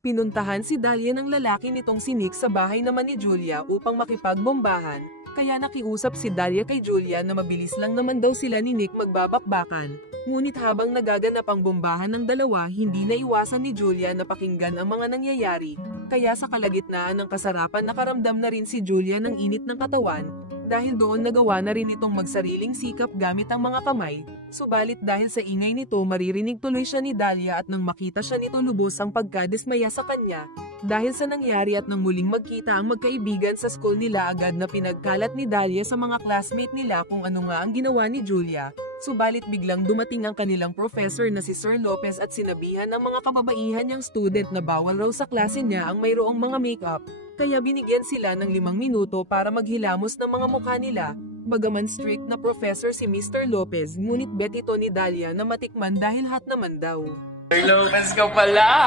Pinuntahan si Dahlia ng lalaki nitong si Nick sa bahay naman ni Julia upang makipagbombahan, kaya nakiusap si Dahlia kay Julia na mabilis lang naman daw sila ni Nick magbabakbakan. Ngunit habang nagaganap ang bombahan ng dalawa, hindi naiwasan ni Julia na pakinggan ang mga nangyayari, kaya sa kalagitnaan ng kasarapan nakaramdam na rin si Julia ng init ng katawan, dahil doon nagawa na rin itong magsariling sikap gamit ang mga kamay, subalit dahil sa ingay nito maririnig tuloy siya ni Dahlia at nang makita siya nito lubos ang pagkadismaya sa kanya. Dahil sa nangyari at nang muling magkita ang magkaibigan sa school nila, agad na pinagkalat ni Dahlia sa mga classmate nila kung ano nga ang ginawa ni Julia. Subalit biglang dumating ang kanilang professor na si Sir Lopez at sinabihan ng mga kababaihan niyang student na bawal raw sa klase niya ang mayroong mga makeup. Kaya binigyan sila ng 5 minuto para maghilamos ng mga mukha nila. Bagaman strict na professor si Mr. Lopez, ngunit bet ito ni Dahlia na matikman dahil hot naman daw. Sir Lopez ka pala ha?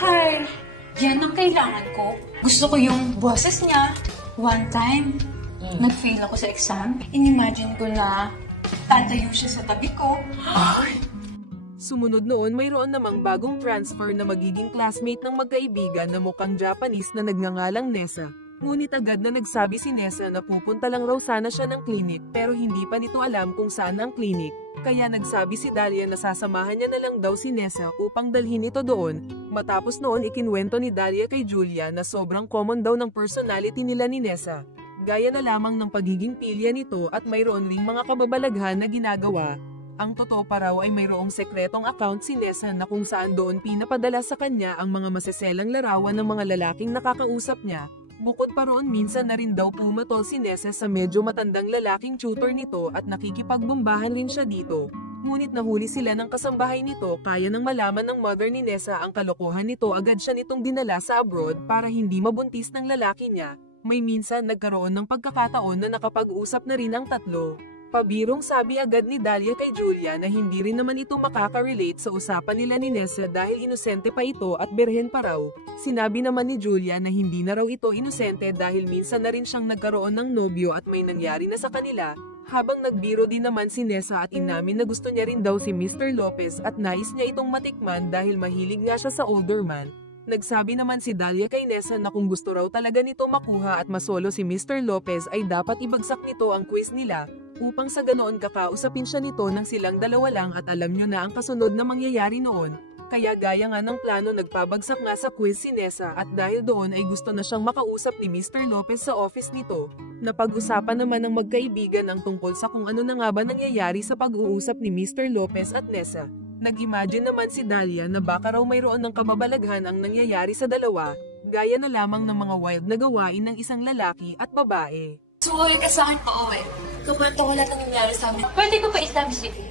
Hi! Yan ang kailangan ko. Gusto ko yung boses niya. One time, nag-fail ako sa exam. Inimagine ko na tatayo siya sa tabi ko. Ay! Sumunod noon mayroon namang bagong transfer na magiging classmate ng magkaibigan na mukhang Japanese na nagngangalang Nessa. Ngunit agad na nagsabi si Nessa na pupunta lang raw sana siya ng clinic pero hindi pa nito alam kung saan ang clinic. Kaya nagsabi si Dahlia na sasamahan niya na lang daw si Nessa upang dalhin ito doon. Matapos noon ikinwento ni Dahlia kay Julia na sobrang common daw ng personality nila ni Nessa. Gaya na lamang ng pagiging pilya nito at mayroon ring mga kababalaghan na ginagawa. Ang totoo pa raw ay mayroong sekretong account si Nessa na kung saan doon pinapadala sa kanya ang mga maseselang larawan ng mga lalaking nakakausap niya. Bukod pa roon minsan na rin daw pumatol si Nessa sa medyo matandang lalaking tutor nito at nakikipagbombahan rin siya dito. Ngunit nahuli sila ng kasambahay nito, kaya nang malaman ng mother ni Nessa ang kalokohan nito agad siya nitong dinala sa abroad para hindi mabuntis ng lalaki niya. May minsan nagkaroon ng pagkakataon na nakapag-usap na rin ang tatlo. Pabirong sabi agad ni Dahlia kay Julia na hindi rin naman ito makaka-relate sa usapan nila ni Nessa dahil inosente pa ito at berhen pa raw. Sinabi naman ni Julia na hindi na raw ito inosente dahil minsan na rin siyang nagkaroon ng nobyo at may nangyari na sa kanila. Habang nagbiro din naman si Nessa at inamin na gusto niya rin daw si Mr. Lopez at nais niya itong matikman dahil mahilig nga siya sa older man. Nagsabi naman si Dahlia kay Nessa na kung gusto raw talaga nito makuha at masolo si Mr. Lopez ay dapat ibagsak nito ang quiz nila, upang sa ganoon kakausapin siya nito ng silang dalawa lang at alam nyo na ang kasunod na mangyayari noon. Kaya gaya nga ng plano nagpabagsak nga sa quiz si Nessa at dahil doon ay gusto na siyang makausap ni Mr. Lopez sa office nito. Napag-usapan naman ng magkaibigan ang tungkol sa kung ano na nga ba nangyayari sa pag-uusap ni Mr. Lopez at Nessa. Nag-imagine naman si Dahlia na baka raw mayroon ng kababalaghan ang nangyayari sa dalawa, gaya na lamang ng mga wild na gawain ng isang lalaki at babae. Sumuhin ka sa akin pauwi. Kukwento ko lahat ng nangyari sa amin. Pwede ko pa Islam City.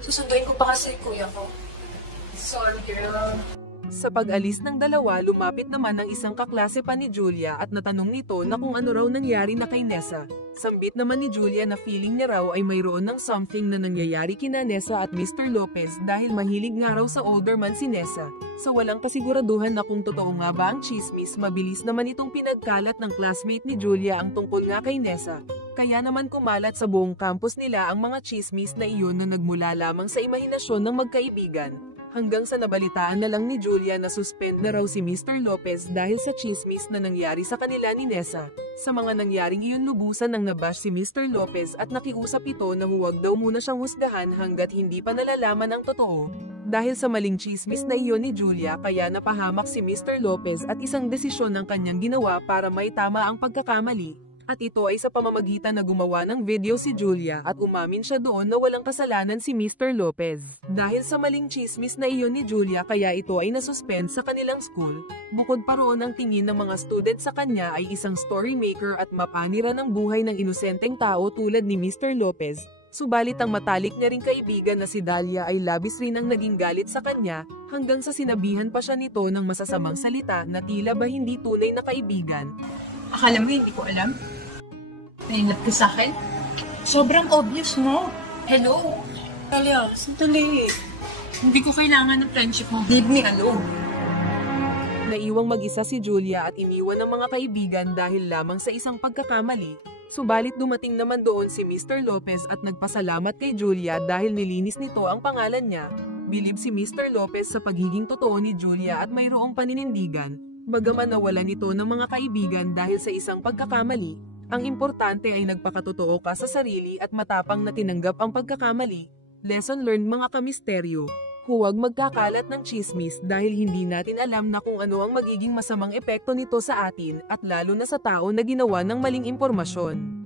Susunduin ko pa kasi kuya ko. Sorry, girl. Sa pag-alis ng dalawa, lumapit naman ang isang kaklase pa ni Julia at natanong nito na kung ano raw nangyari na kay Nessa. Sambit naman ni Julia na feeling niya raw ay mayroon ng something na nangyayari kina Nessa at Mr. Lopez dahil mahilig nga raw sa older man si Nessa. Sa walang kasiguraduhan na kung totoo nga ba ang chismis, mabilis naman itong pinagkalat ng classmate ni Julia ang tungkol nga kay Nessa. Kaya naman kumalat sa buong campus nila ang mga chismis na iyon na nagmula lamang sa imahinasyon ng magkaibigan. Hanggang sa nabalitaan na lang ni Julia na suspend na raw si Mr. Lopez dahil sa chismis na nangyari sa kanila ni Nessa. Sa mga nangyaring iyon lubusan nang nabash si Mr. Lopez at nakiusap ito na huwag daw muna siyang husgahan hanggat hindi pa nalalaman ang totoo. Dahil sa maling chismis na iyon ni Julia kaya napahamak si Mr. Lopez at isang desisyon ng kanyang ginawa para maitama ang pagkakamali. At ito ay sa pamamagitan na gumawa ng video si Julia at umamin siya doon na walang kasalanan si Mr. Lopez. Dahil sa maling chismis na iyon ni Julia kaya ito ay nasuspend sa kanilang school. Bukod pa roon ang tingin ng mga student sa kanya ay isang story maker at mapanira ng buhay ng inosenteng tao tulad ni Mr. Lopez. Subalit ang matalik niya ring kaibigan na si Dahlia ay labis rin ang naging galit sa kanya hanggang sa sinabihan pa siya nito ng masasamang salita na tila ba hindi tunay na kaibigan. Akala mo hindi ko alam? Nainap ka sa akin? Sobrang obvious mo. Hello? Talia, sandali. Hindi ko kailangan ng friendship mo. Leave me alone. Naiwang mag-isa si Julia at iniwan ng mga kaibigan dahil lamang sa isang pagkakamali. Subalit dumating naman doon si Mr. Lopez at nagpasalamat kay Julia dahil nilinis nito ang pangalan niya. Bilib si Mr. Lopez sa pagiging totoo ni Julia at mayroong paninindigan. Bagaman nawalan ito ng mga kaibigan dahil sa isang pagkakamali, ang importante ay nagpakatotoo ka sa sarili at matapang na tinanggap ang pagkakamali. Lesson learned mga kamisteryo. Huwag magkakalat ng chismis dahil hindi natin alam na kung ano ang magiging masamang epekto nito sa atin at lalo na sa tao na ginawa ng maling impormasyon.